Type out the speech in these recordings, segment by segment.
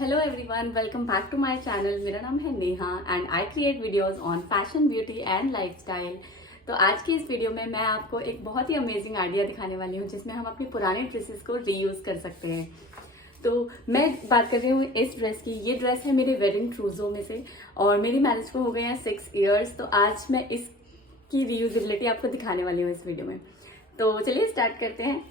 Hello everyone, welcome back to my channel. मेरा नाम है Neha and I create videos on fashion, beauty and lifestyle. तो आज की इस वीडियो में मैं आपको एक बहुत ही अमेजिंग आइडिया दिखाने वाली हूँ जिसमें हम अपनी पुराने ड्रेसेस को रीयूज कर सकते हैं। तो मैं बात कर रही हूँ इस ड्रेस की। ये ड्रेस है मेरे वेडिंग ट्रूजो में से और मेरी मैरिज को हो गए हैं 6 इयर्स। तो आज मैं इसकी रीयूजेबिलिटी आपको दिखाने वाली हूँ इस वीडियो में। तो चलिए स्टार्ट करते हैं।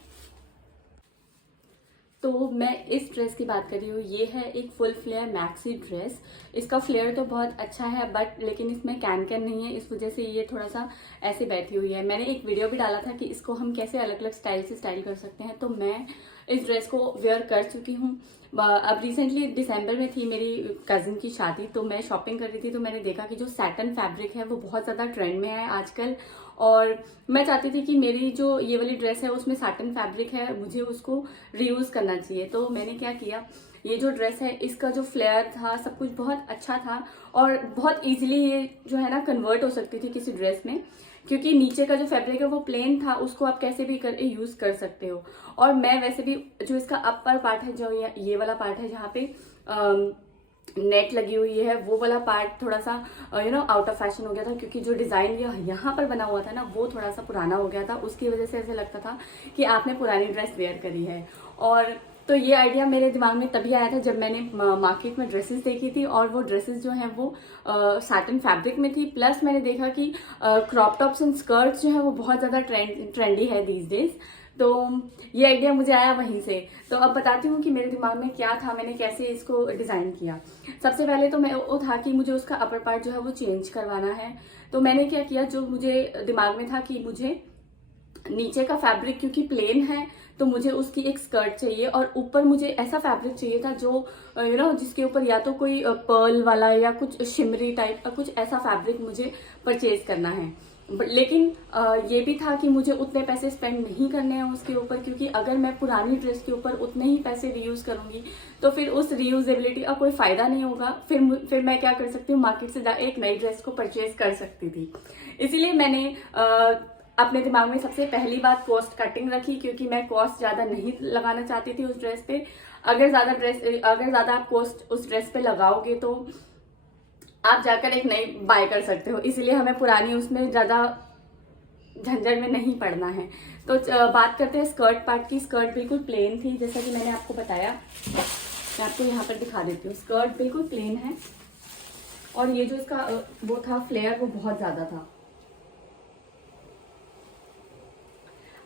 तो मैं इस ड्रेस की बात कर रही हूँ। ये है एक फुल फ्लेयर मैक्सी ड्रेस। इसका फ्लेयर तो बहुत अच्छा है बट लेकिन इसमें कैन कैन नहीं है, इस वजह से ये थोड़ा सा ऐसे बैठी हुई है। मैंने एक वीडियो भी डाला था कि इसको हम कैसे अलग अलग स्टाइल से स्टाइल कर सकते हैं। तो मैं इस ड्रेस को वेयर कर चुकी हूँ। अब रिसेंटली दिसंबर में थी मेरी कजिन की शादी, तो मैं शॉपिंग कर रही थी। तो मैंने देखा कि जो सैटन फैब्रिक है वो बहुत ज़्यादा ट्रेंड में है आजकल, और मैं चाहती थी कि मेरी जो ये वाली ड्रेस है उसमें सैटन फैब्रिक है, मुझे उसको रीयूज करना चाहिए। तो मैंने क्या किया, ये जो ड्रेस है इसका जो फ्लेयर था सब कुछ बहुत अच्छा था और बहुत इजीली ये जो है ना कन्वर्ट हो सकती थी किसी ड्रेस में, क्योंकि नीचे का जो फैब्रिक है वो प्लेन था, उसको आप कैसे भी कर यूज कर सकते हो। और मैं वैसे भी जो इसका अपर पार्ट है, जो ये वाला पार्ट है जहाँ पे नेट लगी हुई है, वो वाला पार्ट थोड़ा सा आउट ऑफ फैशन हो गया था, क्योंकि जो डिजाइन यहाँ पर बना हुआ था ना वो थोड़ा सा पुराना हो गया था। उसकी वजह से ऐसे लगता था कि आपने पुरानी ड्रेस वेयर करी है। और तो ये आइडिया मेरे दिमाग में तभी आया था जब मैंने मार्केट में ड्रेसेस देखी थी, और वो ड्रेसेस जो हैं वो सैटिन फैब्रिक में थी। प्लस मैंने देखा कि क्रॉप टॉप्स एंड स्कर्ट्स जो है वो बहुत ज़्यादा ट्रेंडी है दीज डेज। तो ये आइडिया मुझे आया वहीं से। तो अब बताती हूँ कि मेरे दिमाग में क्या था, मैंने कैसे इसको डिज़ाइन किया। सबसे पहले तो मैं वो था कि मुझे उसका अपर पार्ट जो है वो चेंज करवाना है। तो मैंने क्या किया, जो मुझे दिमाग में था कि मुझे नीचे का फैब्रिक क्योंकि प्लेन है तो मुझे उसकी एक स्कर्ट चाहिए, और ऊपर मुझे ऐसा फैब्रिक चाहिए था जो जिसके ऊपर या तो कोई पर्ल वाला या कुछ शिमरी टाइप का कुछ ऐसा फैब्रिक मुझे परचेज करना है। लेकिन ये भी था कि मुझे उतने पैसे स्पेंड नहीं करने हैं उसके ऊपर, क्योंकि अगर मैं पुरानी ड्रेस के ऊपर उतने ही पैसे रीयूज करूंगी तो फिर उस रीयूजेबिलिटी का कोई फायदा नहीं होगा। फिर मैं क्या कर सकती हूँ, मार्केट से एक नई ड्रेस को परचेज कर सकती थी। इसीलिए मैंने अपने दिमाग में सबसे पहली बात कॉस्ट कटिंग रखी, क्योंकि मैं कॉस्ट ज्यादा नहीं लगाना चाहती थी उस ड्रेस पे। अगर ज्यादा आप कॉस्ट उस ड्रेस पे लगाओगे तो आप जाकर एक नई बाय कर सकते हो, इसीलिए हमें पुरानी उसमें ज्यादा झंझट में नहीं पड़ना है। तो बात करते हैं स्कर्ट पार्ट की। स्कर्ट बिल्कुल प्लेन थी, जैसा कि मैंने आपको बताया। मैं आपको यहाँ पर दिखा देती हूँ। स्कर्ट बिल्कुल प्लेन है और ये जो इसका वो था फ्लेयर, वो बहुत ज्यादा था।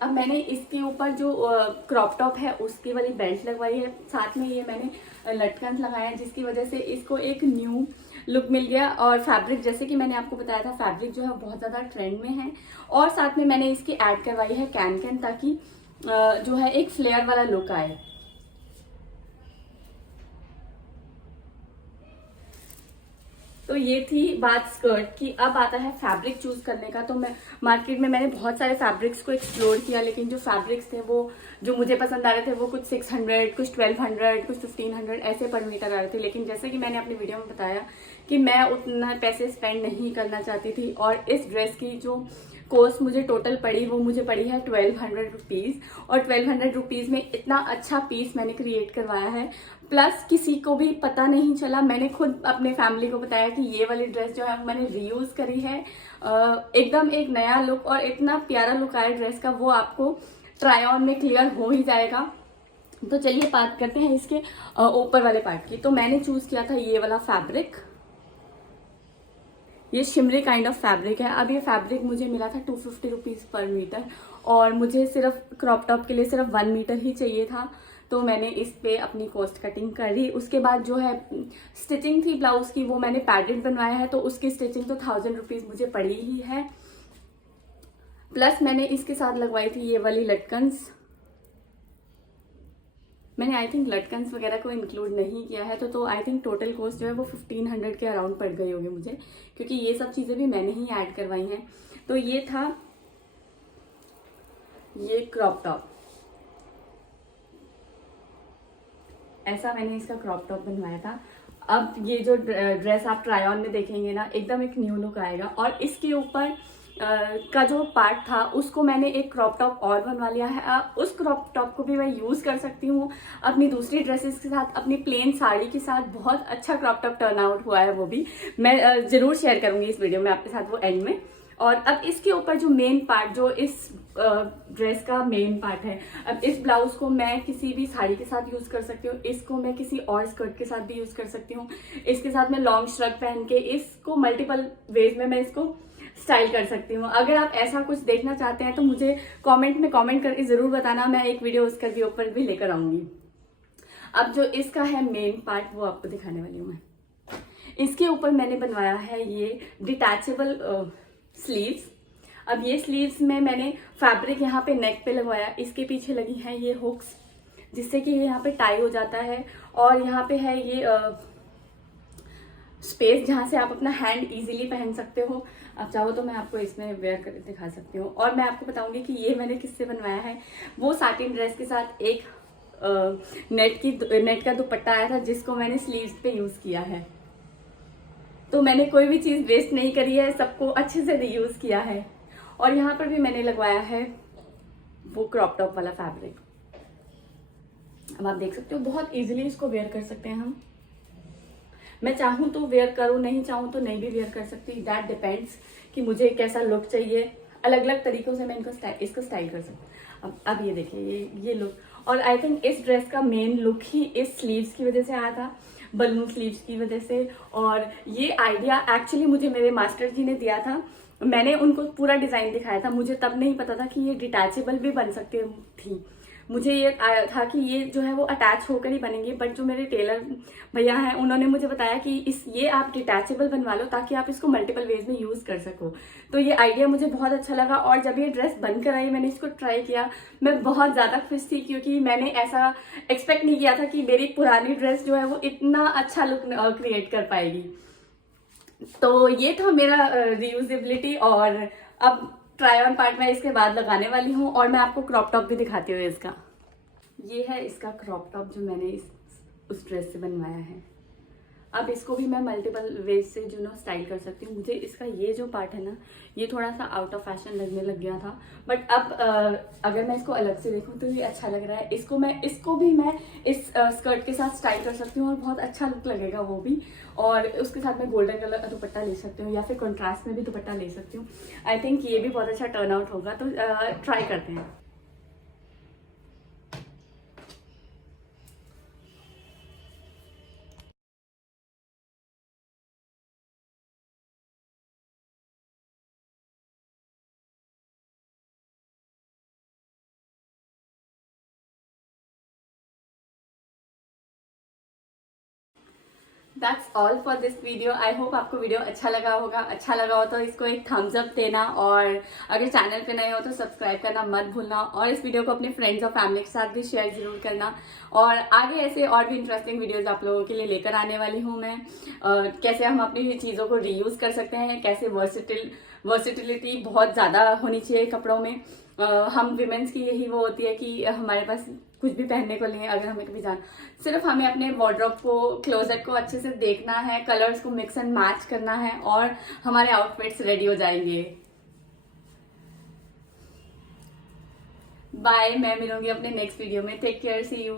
अब मैंने इसके ऊपर जो क्रॉप टॉप है उसकी वाली बेल्ट लगवाई है, साथ में ये मैंने लटकन लगाया है, जिसकी वजह से इसको एक न्यू लुक मिल गया। और फैब्रिक, जैसे कि मैंने आपको बताया था, फैब्रिक जो है बहुत ज़्यादा ट्रेंड में है। और साथ में मैंने इसकी ऐड करवाई है कैन कैन, ताकि जो है एक फ्लेयर वाला लुक आए। तो ये थी बात स्कर्ट की। अब आता है फैब्रिक चूज करने का। तो मैं मार्केट में मैंने बहुत सारे फैब्रिक्स को एक्सप्लोर किया, लेकिन जो फैब्रिक्स थे वो जो मुझे पसंद आ रहे थे वो कुछ 600, कुछ 1200, कुछ 1500 ऐसे पर मीटर आ रहे थे। लेकिन जैसे कि मैंने अपनी वीडियो में बताया कि मैं उतना पैसे स्पेंड नहीं करना चाहती थी, और इस ड्रेस की जो कॉस्ट मुझे टोटल पड़ी वो मुझे पड़ी है 1200 रुपीज। और 1200 रुपीज में इतना अच्छा पीस मैंने क्रिएट करवाया है, प्लस किसी को भी पता नहीं चला। मैंने खुद अपने फैमिली को बताया कि ये वाली ड्रेस जो है मैंने रीयूज करी है। एकदम एक नया लुक और इतना प्यारा लुक आया ड्रेस का, वो आपको ट्राई ऑन में क्लियर हो ही जाएगा। तो चलिए बात करते हैं इसके ऊपर वाले पार्ट की। तो मैंने चूज किया था ये वाला फैब्रिक। ये शिमरी काइंड ऑफ फैब्रिक है। अब ये फैब्रिक मुझे मिला था 250 रुपीज पर मीटर, और मुझे सिर्फ क्रॉप टॉप के लिए सिर्फ 1 मीटर ही चाहिए था। तो मैंने इस पे अपनी कॉस्ट कटिंग करी। उसके बाद जो है स्टिचिंग थी ब्लाउज की, वो मैंने पैडेड बनवाया है, तो उसकी स्टिचिंग तो 1000 रुपीज मुझे पड़ी ही है। प्लस मैंने इसके साथ लगवाई थी ये वाली लटकन्स। मैंने आई थिंक लटकन्स वगैरह को इंक्लूड नहीं किया है, तो आई थिंक टोटल कॉस्ट जो है वो 1500 के अराउंड पड़ गई होगी मुझे, क्योंकि ये सब चीज़ें भी मैंने ही ऐड करवाई हैं। तो ये था ये क्रॉप टॉप, ऐसा मैंने इसका क्रॉप टॉप बनवाया था। अब ये जो ड्रेस आप ट्राई ऑन में देखेंगे ना, एकदम एक न्यू लुक आएगा। और इसके ऊपर का जो पार्ट था उसको मैंने एक क्रॉप टॉप और बनवा लिया है। उस क्रॉप टॉप को भी मैं यूज़ कर सकती हूँ अपनी दूसरी ड्रेसेस के साथ, अपनी प्लेन साड़ी के साथ। बहुत अच्छा क्रॉप टॉप टर्न आउट हुआ है, वो भी मैं ज़रूर शेयर करूँगी इस वीडियो में आपके साथ, वो एंड में। और अब इसके ऊपर जो मेन पार्ट, जो इस ड्रेस का मेन पार्ट है, अब इस ब्लाउज को मैं किसी भी साड़ी के साथ यूज कर सकती हूँ, इसको मैं किसी और स्कर्ट के साथ भी यूज कर सकती हूँ, इसके साथ मैं लॉन्ग श्रग पहन के इसको मल्टीपल वेज में मैं इसको स्टाइल कर सकती हूँ। अगर आप ऐसा कुछ देखना चाहते हैं तो मुझे कमेंट में कमेंट करके जरूर बताना, मैं एक वीडियो उसका भी ऊपर भी लेकर आऊंगी। अब जो इसका है मेन पार्ट वो आपको दिखाने वाली हूँ मैं। इसके ऊपर मैंने बनवाया है ये डिटैचेबल स्लीव्स। अब ये स्लीव्स में मैंने फैब्रिक यहाँ पे नेक पे लगवाया, इसके पीछे लगी है ये हुक्स जिससे कि ये यहाँ पे टाई हो जाता है, और यहाँ पे है ये स्पेस जहाँ से आप अपना हैंड इजीली पहन सकते हो। आप चाहो तो मैं आपको इसमें वेयर कर दिखा सकती हूँ। और मैं आपको बताऊंगी कि ये मैंने किससे बनवाया है। वो साटिन ड्रेस के साथ एक नेट का दुपट्टा आया था जिसको मैंने स्लीव्स पे यूज किया है। तो मैंने कोई भी चीज वेस्ट नहीं करी है, सबको अच्छे से रीयूज किया है। और यहाँ पर भी मैंने लगवाया है वो क्रॉप टॉप वाला फैब्रिक। अब आप देख सकते हो बहुत इजीली इसको वेयर कर सकते हैं हम। मैं चाहूँ तो वेयर करूँ, नहीं चाहूँ तो नहीं भी वेयर कर सकती, दैट डिपेंड्स कि मुझे कैसा लुक चाहिए। अलग अलग तरीकों से मैं इसको स्टाइल कर सकती हूँ। अब ये देखिए ये लुक। और आई थिंक इस ड्रेस का मेन लुक ही इस स्लीव्स की वजह से आया था, बलून स्लीव्स की वजह से। और ये आइडिया एक्चुअली मुझे मेरे मास्टर जी ने दिया था। मैंने उनको पूरा डिजाइन दिखाया था, मुझे तब नहीं पता था कि ये डिटैचेबल भी बन सकती थी। मुझे ये आया था कि ये जो है वो अटैच होकर ही बनेंगे, बट जो मेरे टेलर भैया हैं उन्होंने मुझे बताया कि ये आप डिटैचेबल बनवा लो ताकि आप इसको मल्टीपल वेज में यूज कर सको। तो ये आइडिया मुझे बहुत अच्छा लगा, और जब ये ड्रेस बनकर आई मैंने इसको ट्राई किया, मैं बहुत ज्यादा खुश थी क्योंकि मैंने ऐसा एक्सपेक्ट नहीं किया था कि मेरी पुरानी ड्रेस जो है वो इतना अच्छा लुक क्रिएट कर पाएगी। तो ये था मेरा रीयूजेबिलिटी। और अब ट्राई ऑन पार्ट मैं इसके बाद लगाने वाली हूँ, और मैं आपको क्रॉप टॉप भी दिखाती हूँ इसका। ये है इसका क्रॉप टॉप जो मैंने उस ड्रेस से बनवाया है। अब इसको भी मैं मल्टीपल वेज से जो ना स्टाइल कर सकती हूँ। मुझे इसका ये जो पार्ट है ना, ये थोड़ा सा आउट ऑफ फैशन लगने लग गया था, बट अब अगर मैं इसको अलग से देखूँ तो ये अच्छा लग रहा है। इसको भी मैं इस स्कर्ट के साथ स्टाइल कर सकती हूँ और बहुत अच्छा लुक लगेगा वो भी। और उसके साथ मैं गोल्डन कलर का दुपट्टा ले सकती हूँ या फिर कॉन्ट्रास्ट में भी दुपट्टा ले सकती हूँ। आई थिंक ये भी बहुत अच्छा टर्न आउट होगा, तो ट्राई करते हैं। That's all for this video. I hope आपको वीडियो अच्छा लगा होगा। अच्छा लगा हो तो इसको एक थम्स अप देना, और अगर चैनल पे नए हो तो सब्सक्राइब करना मत भूलना, और इस वीडियो को अपने फ्रेंड्स और फैमिली के साथ भी शेयर जरूर करना। और आगे ऐसे और भी इंटरेस्टिंग वीडियोज आप लोगों के लिए लेकर आने वाली हूँ मैं। कैसे हम अपनी चीज़ों को रीयूज कर सकते हैं, कैसे वर्सिटिलिटी बहुत ज़्यादा होनी चाहिए कपड़ों में। हम विमेंस की यही वो होती है कि हमारे पास कुछ भी पहनने को नहीं है, अगर हमें कभी जाना, सिर्फ हमें अपने वार्डरोब को, क्लोजेट को अच्छे से देखना है, कलर्स को मिक्स एंड मैच करना है, और हमारे आउटफिट्स रेडी हो जाएंगे। बाय, मैं मिलूंगी अपने नेक्स्ट वीडियो में। Take care, see you.